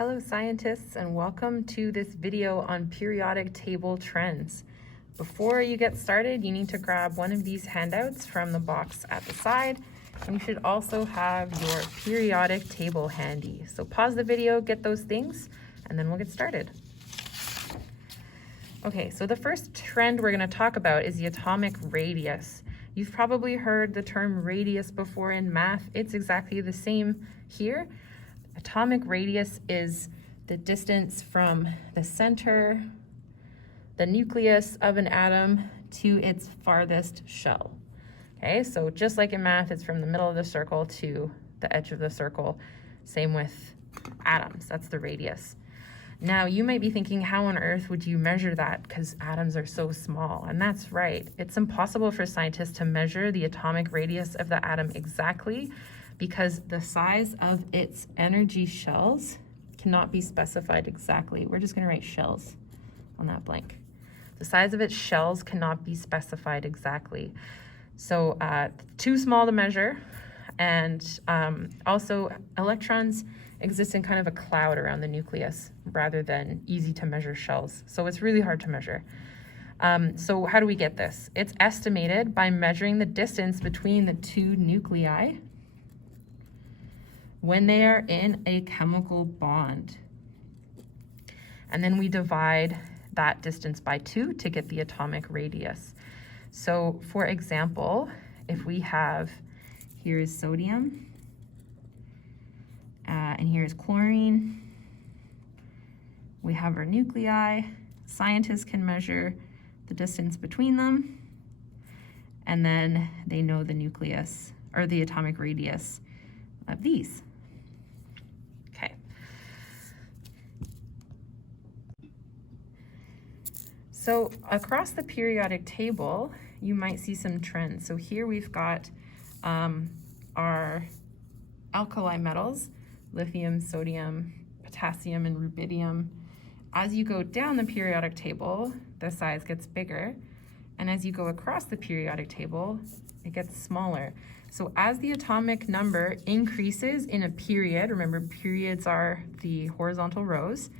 Hello scientists, and welcome to this video on periodic table trends. Before you get started, you need to grab one of these handouts from the box at the side, and you should also have your periodic table handy. So pause the video, get those things, and then we'll get started. Okay, so the first trend we're going to talk about is the atomic radius. You've probably heard the term radius before in math. It's exactly the same here. Atomic radius is the distance from the center, the nucleus of an atom, to its farthest shell. Okay, so just like in math, it's from the middle of the circle to the edge of the circle. Same with atoms, that's the radius. Now, you might be thinking, how on earth would you measure that? Because atoms are so small, and that's right. It's impossible for scientists to measure the atomic radius of the atom exactly, because the size of its energy shells cannot be specified exactly. We're just going to write shells on that blank. The size of its shells cannot be specified exactly. So too small to measure, and also electrons exist in kind of a cloud around the nucleus rather than easy to measure shells. So it's really hard to measure. So how do we get this? It's estimated by measuring the distance between the two nuclei when they are in a chemical bond. And then we divide that distance by 2 to get the atomic radius. So for example, if we have, here is sodium, and here is chlorine, we have our nuclei. Scientists can measure the distance between them, and then they know the nucleus, or the atomic radius of these. Okay. So across the periodic table, you might see some trends. So here we've got our alkali metals, lithium, sodium, potassium, and rubidium. As you go down the periodic table, the size gets bigger. And as you go across the periodic table, it gets smaller. So as the atomic number increases in a period, remember periods are the horizontal rows,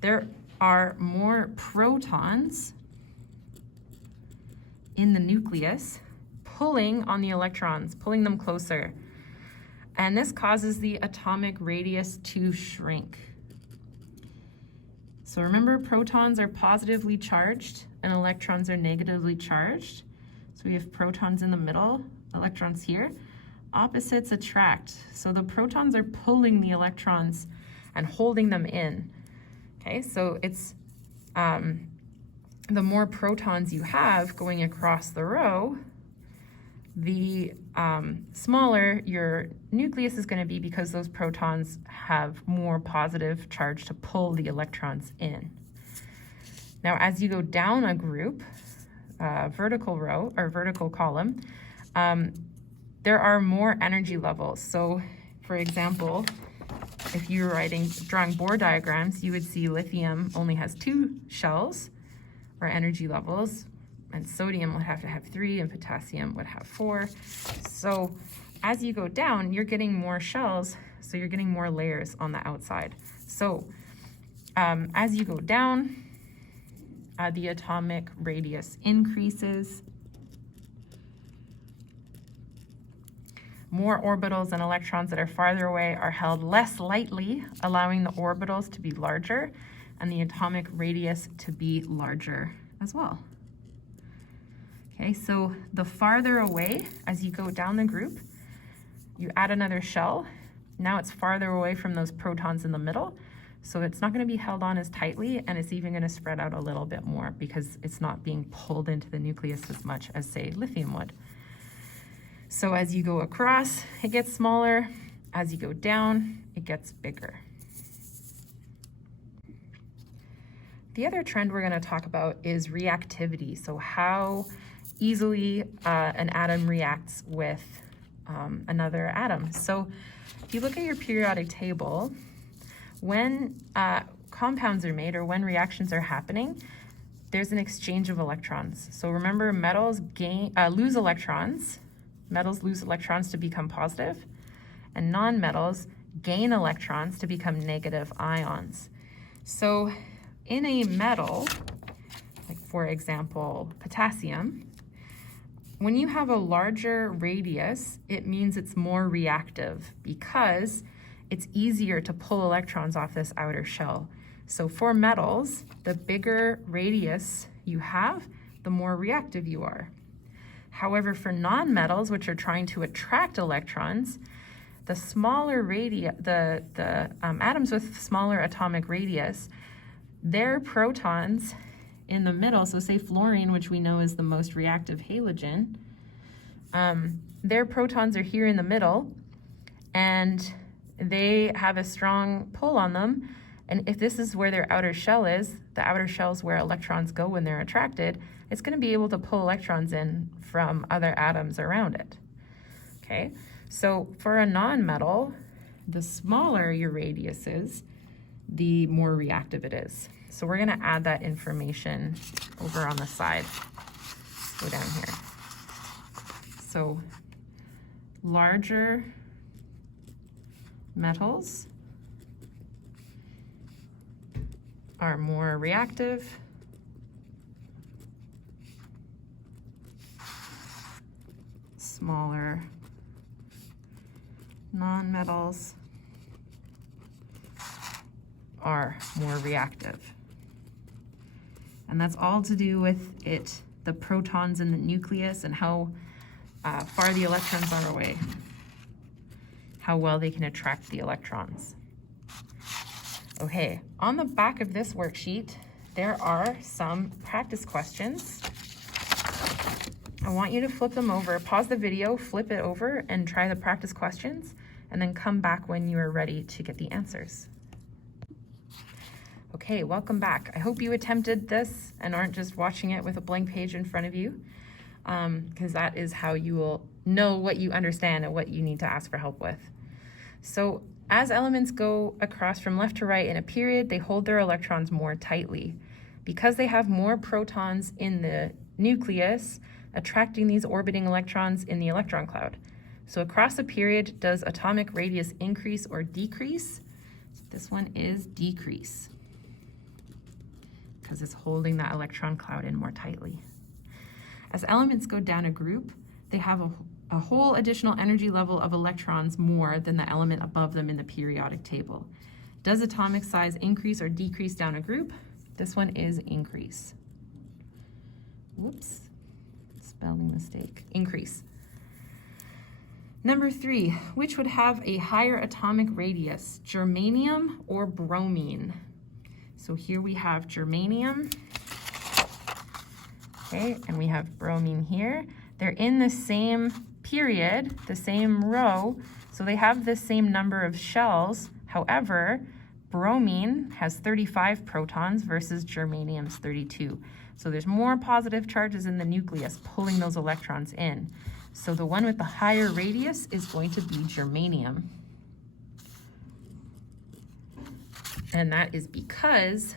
there are more protons in the nucleus pulling on the electrons, pulling them closer. And this causes the atomic radius to shrink. So remember, protons are positively charged and electrons are negatively charged. So we have protons in the middle, electrons here. Opposites attract. So the protons are pulling the electrons and holding them in. Okay, so it's the more protons you have going across the row, the smaller your nucleus is going to be, because those protons have more positive charge to pull the electrons in. Now, as you go down a group, vertical row or vertical column, there are more energy levels. So, for example, if you're drawing Bohr diagrams, you would see lithium only has 2 shells or energy levels, and sodium would have to have 3, and potassium would have 4. So as you go down, you're getting more shells, so you're getting more layers on the outside. So as you go down, the atomic radius increases. More orbitals and electrons that are farther away are held less lightly, allowing the orbitals to be larger and the atomic radius to be larger as well. Okay, so the farther away, as you go down the group, you add another shell. Now it's farther away from those protons in the middle, so it's not going to be held on as tightly, and it's even going to spread out a little bit more because it's not being pulled into the nucleus as much as, say, lithium would. So as you go across, it gets smaller. As you go down, it gets bigger. The other trend we're going to talk about is reactivity. So how easily an atom reacts with another atom. So if you look at your periodic table, when compounds are made or when reactions are happening, there's an exchange of electrons. So remember, metals lose electrons. Metals lose electrons to become positive, and non-metals gain electrons to become negative ions. So in a metal, like for example, potassium, when you have a larger radius, it means it's more reactive because it's easier to pull electrons off this outer shell. So for metals, the bigger radius you have, the more reactive you are. However, for nonmetals, which are trying to attract electrons, the smaller atoms with smaller atomic radius, their protons in the middle, so say fluorine, which we know is the most reactive halogen, their protons are here in the middle, and they have a strong pull on them. And if this is where their outer shell is, the outer shell is where electrons go when they're attracted, it's going to be able to pull electrons in from other atoms around it. Okay, so for a nonmetal, the smaller your radius is, the more reactive it is. So we're going to add that information over on the side. Go down here. So larger metals are more reactive. Smaller nonmetals are more reactive. And that's all to do with the protons in the nucleus and how far the electrons are away, how well they can attract the electrons. Okay, on the back of this worksheet, there are some practice questions. I want you to flip them over, pause the video, flip it over, and try the practice questions, and then come back when you are ready to get the answers. Okay, welcome back. I hope you attempted this and aren't just watching it with a blank page in front of you, because that is how you will know what you understand and what you need to ask for help with. So as elements go across from left to right in a period, they hold their electrons more tightly. Because they have more protons in the nucleus, attracting these orbiting electrons in the electron cloud. So across a period, does atomic radius increase or decrease? This one is decrease, because it's holding that electron cloud in more tightly. As elements go down a group, they have a whole additional energy level of electrons more than the element above them in the periodic table. Does atomic size increase or decrease down a group? This one is increase. Whoops, spelling mistake. Increase. Number 3, which would have a higher atomic radius, germanium or bromine? So here we have germanium, okay, and we have bromine here. They're in the same period, the same row, so they have the same number of shells. However, bromine has 35 protons versus germanium's 32. So there's more positive charges in the nucleus pulling those electrons in. So the one with the higher radius is going to be germanium. And that is because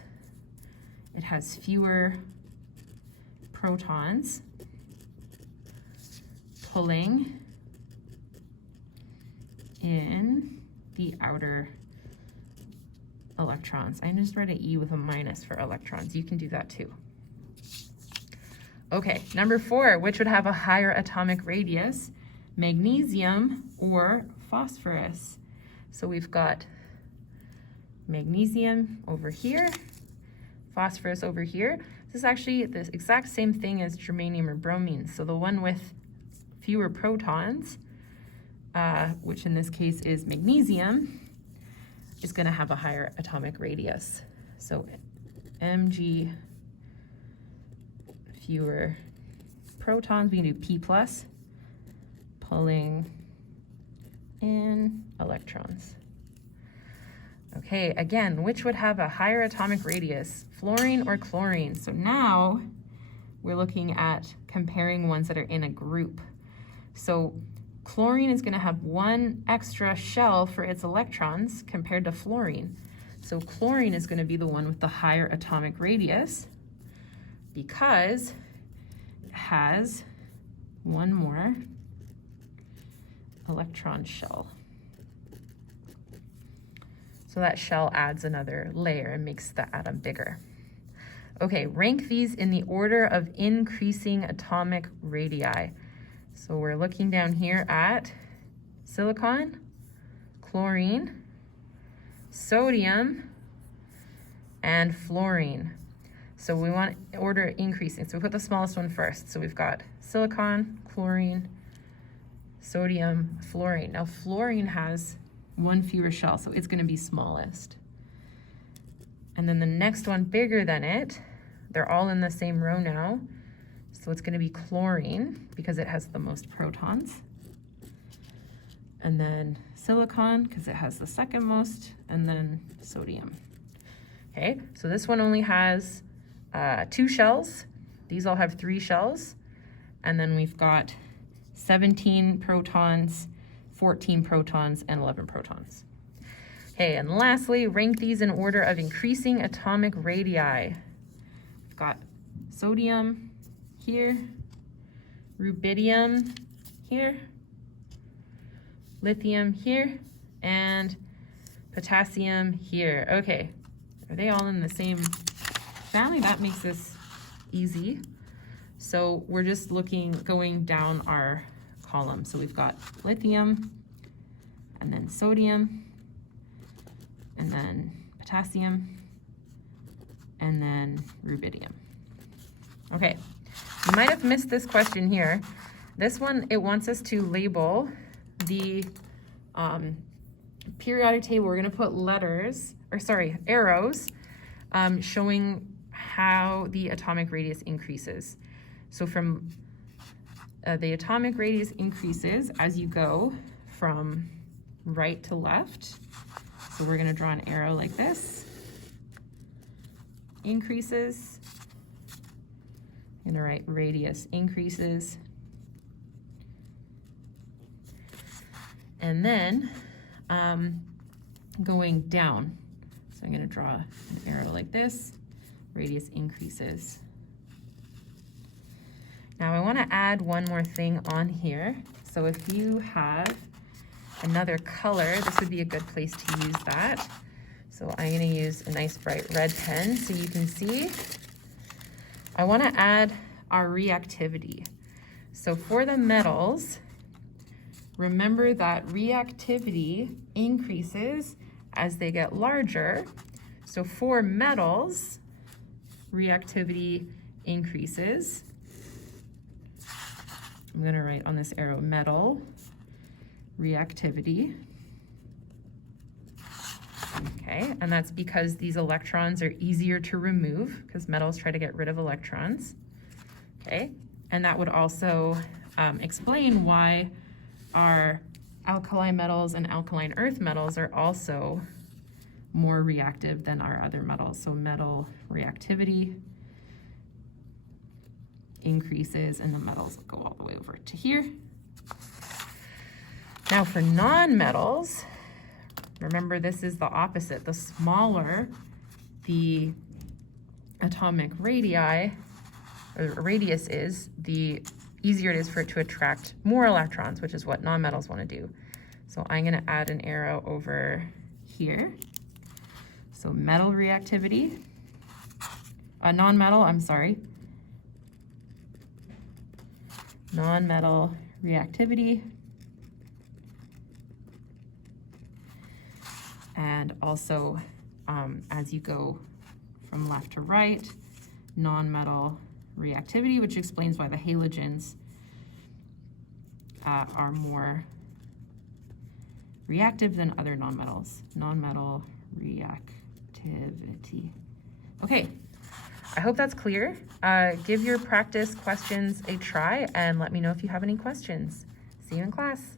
it has fewer protons pulling in the outer electrons. I just read an E with a minus for electrons. You can do that too. Okay, number 4, which would have a higher atomic radius, magnesium or phosphorus? So we've got magnesium over here, phosphorus over here. This is actually the exact same thing as germanium or bromine. So the one with fewer protons, which in this case is magnesium, is going to have a higher atomic radius. So Mg, fewer protons, we can do P+, pulling in electrons. Okay, again, which would have a higher atomic radius, fluorine or chlorine? So now we're looking at comparing ones that are in a group. So chlorine is going to have one extra shell for its electrons compared to fluorine. So chlorine is going to be the one with the higher atomic radius because it has one more electron shell. So that shell adds another layer and makes the atom bigger. Okay, rank these in the order of increasing atomic radii. So we're looking down here at silicon, chlorine, sodium, and fluorine. So we want order increasing. So we put the smallest one first. So we've got silicon, chlorine, sodium, fluorine. Now fluorine has one fewer shell, so it's gonna be smallest. And then the next one bigger than it, they're all in the same row now. So it's gonna be chlorine because it has the most protons. And then silicon because it has the second most, and then sodium. Okay, so this one only has 2 shells. These all have 3 shells. And then we've got 17 protons, 14 protons, and 11 protons. Okay, and lastly, rank these in order of increasing atomic radii. We've got sodium here, rubidium here, lithium here, and potassium here. Okay, are they all in the same family? That makes this easy. So we're just going down our column. So we've got lithium, and then sodium, and then potassium, and then rubidium. Okay, you might have missed this question here. This one, it wants us to label the periodic table. We're gonna put arrows showing how the atomic radius increases. So from the atomic radius increases as you go from right to left. So we're gonna draw an arrow like this. Increases. I'm gonna write radius increases. And then going down. So I'm gonna draw an arrow like this. Radius increases. Now I wanna add one more thing on here. So if you have another color, this would be a good place to use that. So I'm gonna use a nice bright red pen so you can see. I wanna add our reactivity. So for the metals, remember that reactivity increases as they get larger. So for metals, reactivity increases. I'm gonna write on this arrow, metal reactivity. Okay, and that's because these electrons are easier to remove because metals try to get rid of electrons. Okay, and that would also explain why our alkali metals and alkaline earth metals are also more reactive than our other metals. So metal reactivity increases and the metals go all the way over to here. Now for non-metals, remember this is the opposite. The smaller the atomic radii or radius is, the easier it is for it to attract more electrons, which is what non-metals want to do. So I'm going to add an arrow over here. So metal reactivity, non-metal, I'm sorry. Non-metal reactivity. And also, as you go from left to right, non-metal reactivity, which explains why the halogens are more reactive than other nonmetals. Non-metal reactivity. Okay, I hope that's clear. Give your practice questions a try and let me know if you have any questions. See you in class.